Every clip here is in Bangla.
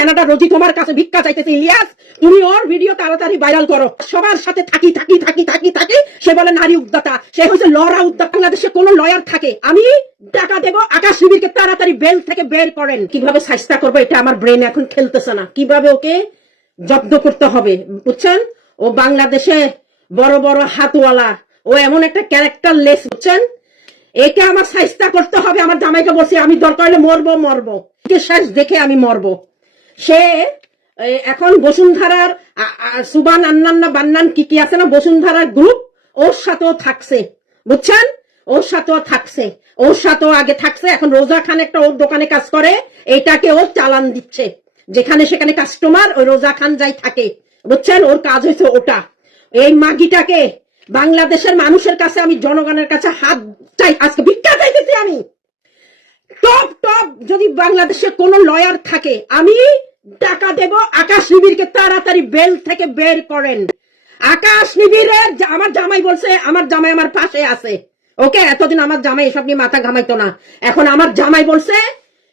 কানাডা রোজি তোমার কাছে ভিক্ষা চাইতেছে, ইলিয়াস। তুমি ওর ভিডিও তাড়াতাড়ি ভাইরাল করো। সবার সাথে থাকি থাকি থাকি থাকি থাকি। সে বলে নারী উদ্যোক্তা। সে হচ্ছে লড়া উদ্যোক্তা। বাংলাদেশে কোনো লয়ার থাকে। আমি টাকা দেব, আকাশ শিবিরকে তাড়াতাড়ি বেল থেকে বের করেন। কীভাবে চেষ্টা করব, এটা আমার ব্রেন এখন খেলতেছে না। কীভাবে ওকে জব্দ করতে হবে, বুঝছেন? ও বাংলাদেশে বড় বড় হাতওয়ালা। ও এমন একটা ক্যারেক্টার লেস বুঝছেন? একে আমার চেষ্টা করতে হবে, আমার জামাইকে বলছি, আমি দরকার হলে মরবো মরবো। শেষ দেখে আমি মরবো। সে এখন বসুন্ধরার সুবান আন্নান্না বান্নান কি কি আছে না? বসুন্ধরার গ্রুপ ওর সাথেও থাকছে। বুঝছেন? ওর সাথেও থাকছে। ওর সাথেও আগে থাকছে। এখন রোজা খান একটা ওর দোকানে কাজ করে, এইটাকে ও চালান দিচ্ছে। যেখানে সেখানে কাস্টমার ওই রোজা খান যাই থাকে। বুঝছেন? ওর কাজ হয়েছে ওটা। এই মাগিটাকে বাংলাদেশের মানুষের কাছে আমি, জনগণের কাছে হাত চাই, আজকে ভিক্ষা চাইতেছি আমি। টপ টপ যদি বাংলাদেশে কোনো লয়ার থাকে, আমি টাকা দেব, আকাশ নিবিড়কে তাড়াতাড়ি বেল থেকে বের করেন। আকাশ নিবিড়ের আমার জামাই বলছে, আমার জামাই আমার পাশে আছে। ওকে, এতদিন আমার জামাই এসব নিয়ে মাথা ঘামাইতো না। এখন আমার জামাই বলছে,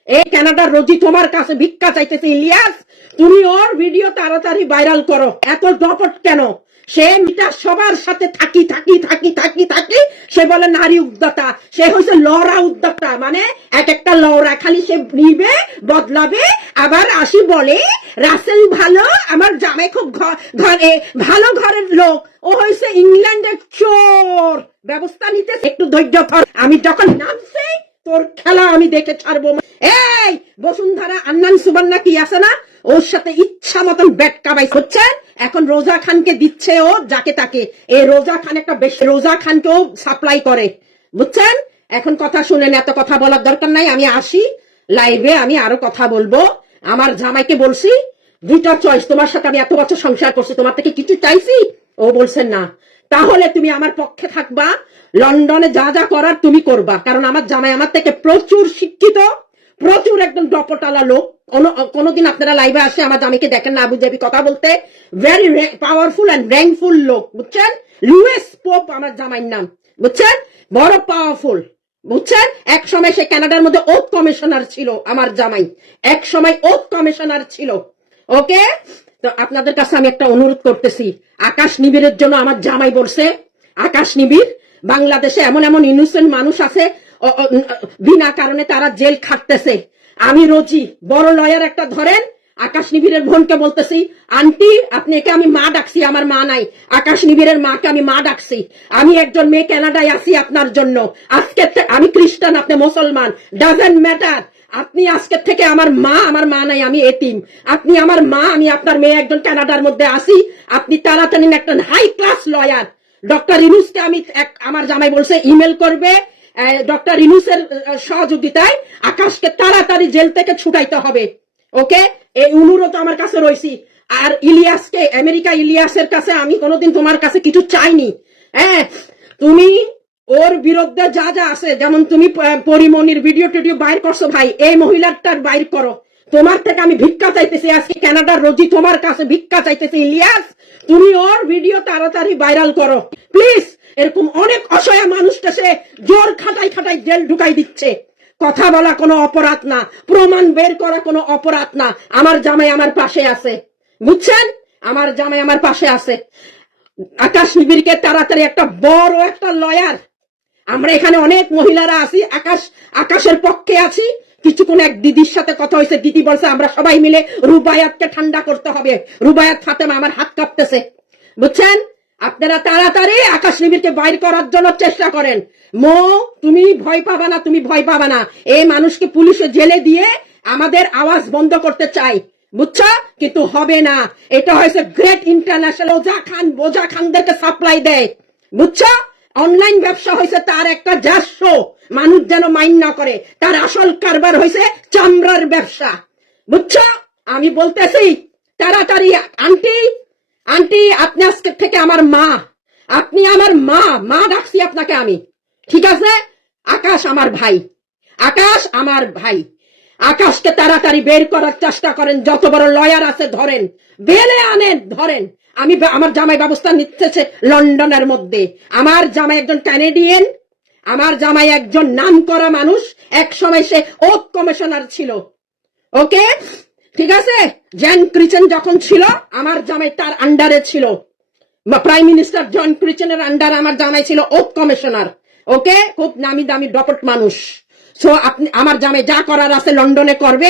এই কানাডার রোজি তোমার কাছে ভিক্ষা চাইতেছে, ইলিয়াস। তুমি ওর ভিডিও তাড়াতাড়ি ভাইরাল করো। এত ডপট কেন? সে মিটা সবার সাথে থাকি থাকি থাকি থাকি থাকি, সে বলে নারী উদ্যোক্তা। সে হচ্ছে লড়া উদ্যোক্তা। মানে এক একটা লড়া খালি সে নিবে, বদলাবে আবার আসি বলে, রাসেল ভালো? আমার জামাই খুব ঘরে, ভালো ঘরের লোক। ও হয়েছে ইংল্যান্ডের চোর। ব্যবস্থা নিতে একটু ধৈর্য ধর। আমি যখন নামছি, তোর খেলা আমি দেখে ছাড়বো এই, বসুন্ধরা আন্নান সুবান্না কি আছে না? ওর সাথে ইচ্ছা মতন ব্যাট কাবাই হচ্ছে। এখন রোজা খানকে দিচ্ছে ও, যাকে তাকে। এই রোজা খান একটা বেশি, রোজা খানকেও সাপ্লাই করে। বুঝছেন? এখন কথা শুনেন এত কথা বলার দরকার নাই। আমি আসি। লাইভে আমি আরও কথা বলব। আমার জামাইকে বলছি, দুইটা চয়েস তোমার সাথে আমি এত বছর সংসার করছি, তোমার থেকে কিছু চাইছি? ও বলছেন না। তাহলে তুমি আমার পক্ষে থাকবা, লন্ডনে যা যা করার তুমি করবা, কারণ আমার জামাই আমার থেকে প্রচুর শিক্ষিত, প্রচুর একদম ডপটালা লোক। কোনো, কোনোদিন আপনারা লাইভে আসে আমার জামাইকে দেখেন না আবু জাবি কথা বলতে। ভেরি পাওয়ারফুল অ্যান্ড র্যাঙ্কফুল লোক, বুঝছেন? লুয়েস পোপ আমার জামাইয়ের নাম, বুঝছেন? বড় পাওয়ারফুল বুঝছেন? এক সময় সে কানাডার মধ্যে ওথ কমিশনার ছিল আমার জামাই। এক সময় ওথ কমিশনার ছিল। ওকে? তো আপনাদের কাছে আমি একটা অনুরোধ করতেছি। আকাশ নিবিড়ের জন্য আমার জামাই বলছে, আকাশ নিবিড়, বাংলাদেশে এমন এমন ইনোসেন্ট মানুষ আছে বিনা কারণে তারা জেল খাটতেছে। আমি রোজি, বড় লয়ার একটা ধরেন আকাশ নিবিড়ের বোনকে বলতেছি, আন্টি আপনি একে আমি মা ডাকছি, আমার মা নাই। আকাশ নিবিড়ের মাকে আমি মা ডাকছি। আমি একজন মেয়ে, কানাডায় আছি আপনার জন্য। আজকে আমি খ্রিস্টান, আপনি মুসলমান। ডাজেন্ট ম্যাটার আপনি আজকের থেকে আমার মা আমার মা নাই, আমি এতিম। আপনি আমার মা, আমি আপনার মেয়ে একজন কানাডার মধ্যে আসি আপনি তাড়াতাড়ি একটা হাই ক্লাস লয়ার ডক্টর ইনুসকে আমি এক- আমার জামাই বলছে ইমেল করবে ডক্টর ইনুসের সহযোগিতায় আকাশকে তাড়াতাড়ি জেল থেকে ছুটাইতে হবে। ওকে? এই অনুরোধ আমার কাছে রয়েছি। আর ইলিয়াসকে, আমেরিকা ইলিয়াসের কাছে আমি কোনোদিন তোমার কাছে কিছু চাইনি। হ্যাঁ? তুমি ওর বিরুদ্ধে যা যা আছে, যেমন তুমি প- পরিমণির ভিডিও টিডিও বাইর করছ ভাই, এই মহিলাটার বাইর করো। তোমার থেকে আমি ভিক্ষা চাইতেছি, আজকে কানাডার রোজি তোমার কাছে ভিক্ষা চাইতেছি, ইলিয়াস। তুমি ওর ভিডিও তাড়াতাড়ি ভাইরাল করো। প্লিজ এরকম অনেক অসহায় মানুষটা সে জোর খাটাই খাটাই জেল ঢুকাই দিচ্ছে। কথা বলা কোনো অপরাধ না, প্রমাণ বের করা কোনো অপরাধ না। আমার জামাই আমার পাশে আছে। বুঝছেন? আমার জামাই আমার পাশে আছে। আকাশ নিবিড়কে তাড়াতাড়ি একটা বড় একটা লয়ার। আমরা এখানে অনেক মহিলারা আছি, আকাশ, আকাশের পক্ষে আছি। কিছুক্ষণ এক দিদির সাথে কথা হয়েছে। দিদি বলছে, আমরা সবাই মিলে রুবায়াতকে ঠান্ডা করতে হবে। রুবায়াত ফাতেমা আমার হাত কাঁপতেছে। বুঝছেন? আপনারা তাড়াতাড়ি আকাশ নিবিড়কে বাইর করার জন্য চেষ্টা করেন। মো, তুমি ভয় পাবা না, তুমি ভয় পাবা না। এই মানুষকে পুলিশে জেলে দিয়ে আমাদের আওয়াজ বন্ধ করতে চাই। বুঝছ? কিন্তু হবে না। এটা হয়েছে গ্রেট ইন্টারন্যাশনাল ওজা খান খানদেরকে সাপ্লাই দেয়। বুঝছ? অনলাইন ব্যবসা হয়েছে তার একটা যাস্য মানুষ যেন মাইন না করে। তার আসল কারবার হয়েছে চামড়ার ব্যবসা। বুঝছ? আমি বলতেছি, তাড়াতাড়ি আন্টি আন্টি, আপনি আজকে থেকে আমার মা। আপনি আমার মা। মা ডাকছি আপনাকে আমি। ঠিক আছে? আকাশ আমার ভাই। আকাশ আমার ভাই। আকাশকে তাড়াতাড়ি বের করার চেষ্টা করেন। যত বড় লয়ার আছে, ধরেন। বেলে আনেন, ধরেন। আমি আমার জামাই ব্যবস্থা নিতেছে লন্ডনের মধ্যে। আমার জামাই একজন ক্যানেডিয়ান আমার জামাই একজন নাম করা মানুষ। এক সময় সে ওত কমিশনার ছিল। ওকে? ঠিক আছে? জ্যান ক্রিচেন যখন ছিল, আমার জামাই তার আন্ডারে ছিল। প্রাইম মিনিস্টার জন ক্রিচেনের আন্ডারে আমার জামাই ছিল ওপ কমিশনার ওকে খুব নামি দামি ডপট মানুষ। সো আপনি আমার জামাই যা করার আছে লন্ডনে করবে।